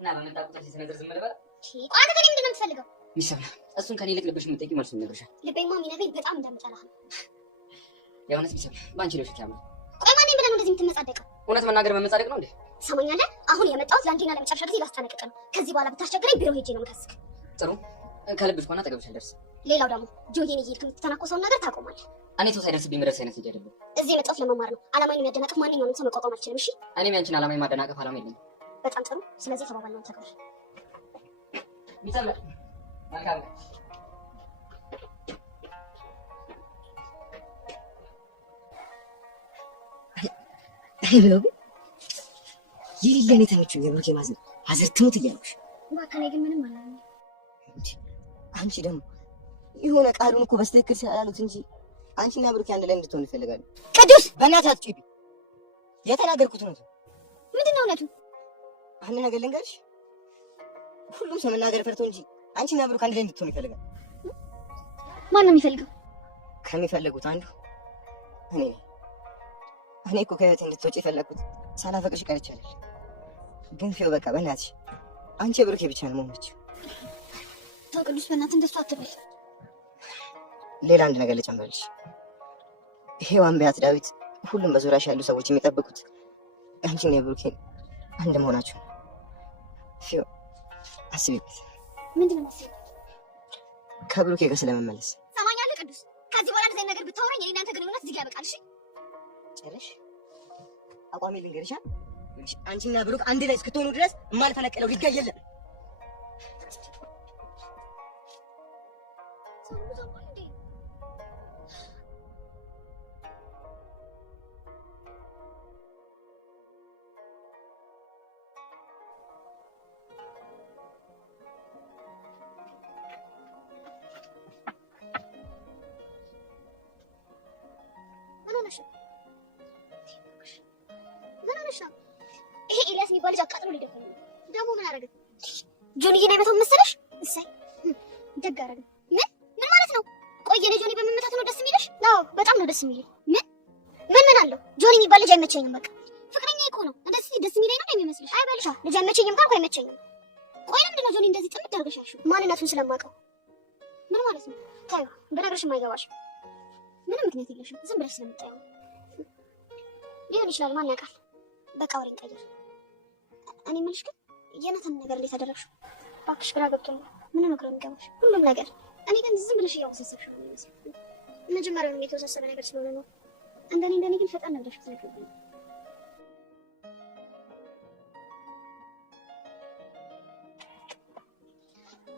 እና በመጣ ቁጥር ሲነግር ዝም ልበል? ቆይ አንተ ምንድን ነው የምትፈልገው? ይሰማ እሱን ከኔ ይልቅ ልብሽ የምትጠይቂው መልሱን ይነግርሻል። ልቤማ የሚነግረኝ በጣም እንደምጠላህ ነው። የእውነት ቢሰማ በአንቺ ልብሽ ያምር። ቆይ ማን ብለህ ነው እንደዚህ የምትመጻደቀው? እውነት መናገር መመጻደቅ ነው እንዴ? ትሰማኛለህ? አሁን የመጣሁት ለአንዴና ለመጨረሻ ጊዜ ላስጠነቅቅህ ነው። ከዚህ በኋላ ብታስቸግረኝ ቢሮ ሄጄ ነው የምከስክ። ጥሩ ከልብሽ ከሆነ አጠገብሽ አልደርስም። ሌላው ደግሞ ጆዬን እየሄድክ የምትተናኮሰውን ነገር ታቆማለህ። እኔ ሰው ሳይደርስብኝ መድረስ አይነት ልጅ አይደለሁም። እዚህ የመጣሁት ለመማር ነው። ዓላማዬን የሚያደናቅፍ ማንኛውንም ሰው መቋቋም አልችልም። እሺ? እኔም ያንቺን ዓላማ የማደናቀፍ ዓላማ የለኝም። በጣም ጥሩ። ስለዚህ ተባባልነው ተግባር ቢሰማ መልካም ብለው ግን የሌለ እኔ ተመችኝ። የብሩኬ ማዘን ሀዘር ትሙት እያልኩሽ እባክህ። ግን ምንም አላለም። አንቺ ደግሞ የሆነ ቃሉን እኮ በስትክክል ስላላሉት እንጂ አንቺና ብሩኬ አንድ ላይ እንድትሆን ይፈልጋሉ። ቅዱስ በእናትህ አትጪቢ። የተናገርኩት ነው። ምንድን ነው እውነቱ? አንድ ነገር ልንገርሽ፣ ሁሉም ሰው መናገር ፈርቶ እንጂ አንቺና ብሩክ አንድ ላይ እንድትሆን ይፈልጋል። ማን ነው የሚፈልገው? ከሚፈልጉት አንዱ እኔ ነኝ። እኔ እኮ ከህይወቴ እንድትወጪ የፈለግኩት ሳላፈቅርሽ ቀርቼ አይደል። ግን ፊው በቃ በእናትሽ አንቺ ብሩኬ ብቻ ነው መሆንች። ተው ቅዱስ፣ በእናትህ እንደሱ አትበል። ሌላ አንድ ነገር ልጨምርልሽ። ሔዋን፣ ቢያት፣ ዳዊት ሁሉም በዙሪያሽ ያሉ ሰዎች የሚጠብቁት አንቺን የብሩኬን አንድ መሆናችሁ ነው። ፊው አስቢበት። ምንድን ነው መሰለኝ ከብሩኬ ጋር ስለመመለስ። ሰማኛለህ ቅዱስ፣ ከዚህ በኋላ እንደዚህ ነገር ብታወራኝ የኔ እናንተ ግንኙነት እዚህ ጋር ያበቃል። እሺ ጨረሽ? አቋሜ ልንገርሻ፣ አንቺና ብሩክ አንድ ላይ እስክትሆኑ ድረስ የማልፈነቅለው ድንጋይ የለም። ይሄ ኤልያስ የሚባል ልጅ አቃጥሎ ሊደፈኝ ነው። ደግሞ ምን አደረገ? ጆኒዬ ነው የመታው መሰለሽ? እሰይ ደግ አደረገ። ምን ማለት ነው? ቆይ የኔ ጆኒ በመመታት ነው ደስ የሚልሽ? አዎ በጣም ነው ደስ የሚልኝ። ምን አለው? ጆኒ የሚባል ልጅ አይመቸኝም። በቃ ፍቅረኛ እኮ ነው። እንደዚህ ደስ የሚለኝ ነው የሚመስልሽ? አይበልሻ ልጅ አይመቸኝም ካልኩ አይመቸኝም። ቆይ ለምንድን ነው ጆኒ እንደዚህ ጥምድ አድርገሻሽ? ማንነቱን ስለማውቀው። ምን ማለት ነው? ታዩ በነገርሽም አይገባሽም። ምንም ምክንያት የለሽም። ዝም ብለሽ ስለምታየው ሊሆን ይችላል። ማን ያውቃል? በቃ ወሬን ቀይር። እኔ የምልሽ ግን የናታን ነገር እንዴት አደረግሽው? እባክሽ ግራ ገብቶኛል። ምን ነው ግራ የሚገባሽ? ሁሉም ነገር እኔ ግን ዝም ብለሽ እያወሳሰብሽ ነው የሚመስለው። መጀመሪያውንም የተወሳሰበ ነገር ስለሆነ ነው። እንደኔ ግን ፈጣን ብለሽ ትነግሪኝ።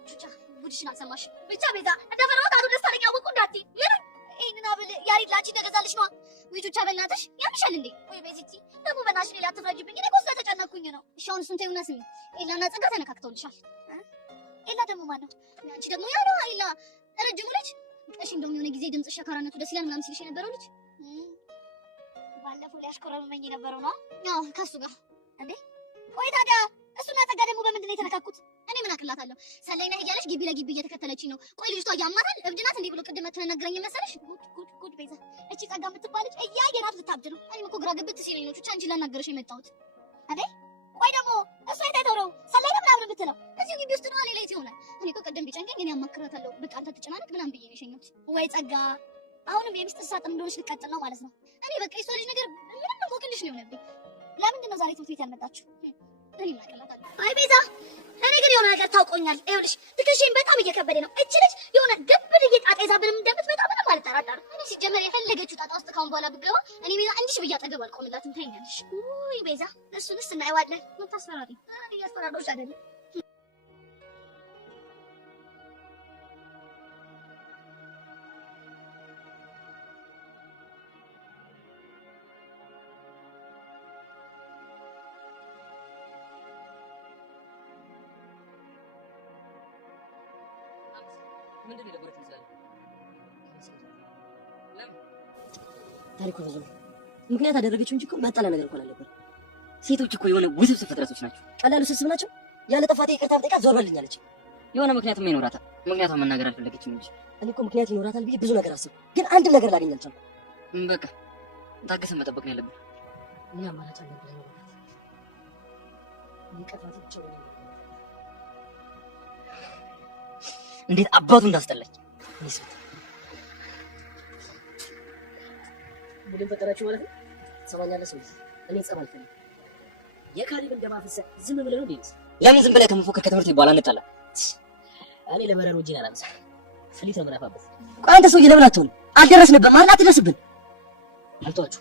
ቹቻ ጉድሽን አልሰማሽ። ብቻ ቤዛ እንደፈራሁት አቶ ደስታለኝ አወቁ እንዳትዪ። ምን ይሄንን አብል ያሪድ ላንቺ እንደገዛልሽ ነዋ። ወይ ቹቻ በእናትሽ ያምሻል እንዴ? ወይ ቤዚቲ ደግሞ በእናትሽ ሌላ አትፍረጅብኝ። እኔ እኮ ስለተጨነኩኝ ነው። እሺ አሁን እሱን ተይውና ስሚ። ኤላና ጸጋ ተነካክተውልሻል። ኤላ ደግሞ ማን ነው? አንቺ ደግሞ ያ ነው ኤላ ረጅሙ ልጅ። እሺ እንደውም የሆነ ጊዜ ድምፅሽ ሸካራነቱ ደስ ይላል ምናምን ሲልሽ የነበረው ልጅ ባለፈው ሊያሽኮረመኝ የነበረው ነው። አዎ ከሱ ጋር እንዴ። ቆይ ታዲያ እሱና ጸጋ ደግሞ በምንድን ነው የተነካኩት? እኔ ምን አቅላታለሁ? ሰላይ ነህ እያለች ግቢ ለግቢ እየተከተለችኝ ነው። ቆይ ልጅቷ ያማታል፣ እብድ ናት እንዴ ብሎ ቅድም ተነግረኝ መሰለሽ? ጉድ ቤዛ፣ እቺ ጸጋ የምትባል ልጅ እያየናት ልታብድ ነው። እኔም እኮ ግራ ግብት ሲለኝ ነው ቹቻ እንጂ ላናገርሽ የመጣሁት አይደል? ቆይ ደግሞ እሷ የታይተው ነው ሰላይ ነው ምናምን የምትለው እዚሁ ግቢ ውስጥ ነው። እኔ ላይ ይሆናል። እኔ እኮ ቅድም ቢጨንቀኝ እኔ አማክራታለሁ። በቃ አንተ ትጨናነቅ ምናምን ብዬ ነው የሸኘሁት። ወይ ጸጋ፣ አሁንም የሚስጥር ሳጥን እንደሆነች ልቀጥል ነው ማለት ነው። እኔ በቃ የሷ ልጅ ነገር ምንም እንቆቅልሽ ነው የሆነብኝ። ለምንድን ነው ዛሬ ትምህርት ቤት ያልመጣችሁ? እኔ ምን አቅላታለሁ? አይ ቤዛ፣ እኔ ግን የሆነ ነገር ታውቆኛል። ይኸውልሽ ትከሻዬን በጣም እየከበደ ነው። እቺ ልጅ የሆነ ግብድ እየጣጣ ይዛብንም እንደምትመጣ ምንም አልጠራጠርም። እኔ ሲጀመር የፈለገችው ጣጣ ውስጥ ካሁን በኋላ ብገባ እኔ ቤዛ እንዲሽ ብዬ አጠገብ አልቆምላትም። ታይኛለሽ? ውይ ቤዛ፣ እሱንስ እናየዋለን። ምን ታስፈራሪ? እኔ እያስፈራራሁሽ አይደለም። ምንድን ነው የደበረሽ? ለምን ታሪኩ ብዙ ነው። ምክንያት አደረገችው እንጂ እኮ ማጣላ ነገር እኮ አልነበር። ሴቶች እኮ የሆነ ውስብስብ ፍጥረቶች ናቸው። ቀላሉ ስብስብ ናቸው። ያለ ጥፋቴ ይቅርታ ብጠይቃት ዞር በልኝ አለች። የሆነ ምክንያትም ይኖራታል። ምክንያቷን መናገር አልፈለገችም እንጂ እኔ እኮ ምክንያት ይኖራታል ብዬ ብዙ ነገር አስብ፣ ግን አንድም ነገር ላገኝ አልቻልኩም። በቃ ታገሰን መጠበቅ ነው ያለብን። ምን አማራጭ አለ ብለህ ነው? ይቀርፋት ብቻ ነው። እንዴት አባቱ እንዳስጠላች እኔስ ምን ፈጠራችሁ ማለት ነው? ሰማኛለህ ሰው እኔ ጸብ አልፈልግም። የካሊብ እንደማፈሰ ዝም ብለህ ነው ቢልስ ለምን ዝም ብለህ ከመፎከር ከትምህርት በኋላ እንጣላ? እኔ ለመረር ወጂን አላምሳ ፍሊት ነው ምናፋበት። ቆይ አንተ ሰውዬ ለምን አትሆን? አልደረስንብህም ማለት አትደርስብን። አልተዋችሁ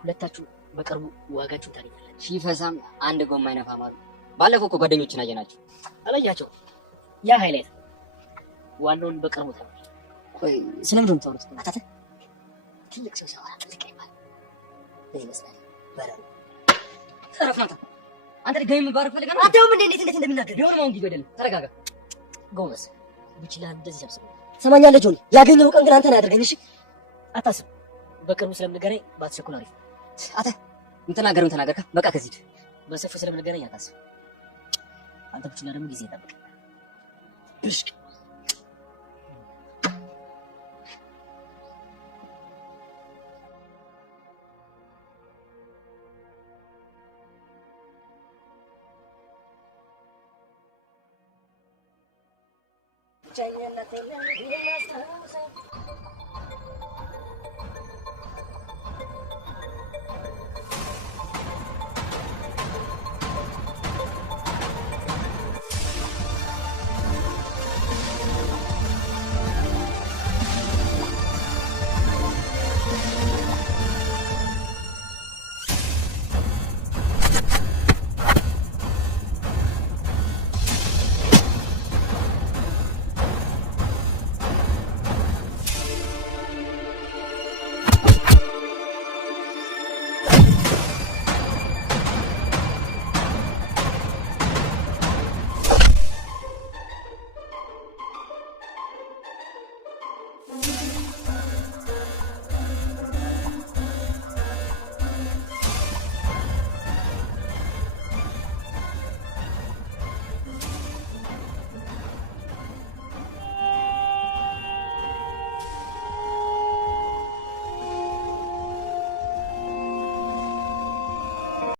ሁለታችሁ በቅርቡ ዋጋችሁን ታገኛላችሁ። ሺፈሳም አንድ ጎማ አይነፋም አሉ። ባለፈው እኮ ጓደኞችን አየናቸው። አላያቸው ያ ሃይላይት ዋናውን በቅርቡ ታው። ቆይ ስለምን ነው የምታወሩት? አታተ ትልቅ ሰው ሲያወራ ትልቅ ይባል ይመስላል። በረሩ ተረፍናታ አንተ ደግሞ ባረክ ፈልጋ ነው አታውም እንዴ? እንዴት እንደሚናገር ቢሆን ማውን ጊዜ አይደለም። ተረጋጋ ጎመስ ብቻ እንደዚህ ሰብስበ ሰማኛለህ ጆኒ። ያገኘው ቀን ግን አንተ ነው ያደርገኝ። እሺ አታስብ። በቅርቡ ስለምንገናኝ ባትቸኩል አሪፍ። አተ እንተናገረው ተናገርካ በቃ ከዚህ በሰፊው ስለምንገናኝ አታስብ። አንተ ብቻ ደግሞ ጊዜ ጠብቅ። እሺ ቻይና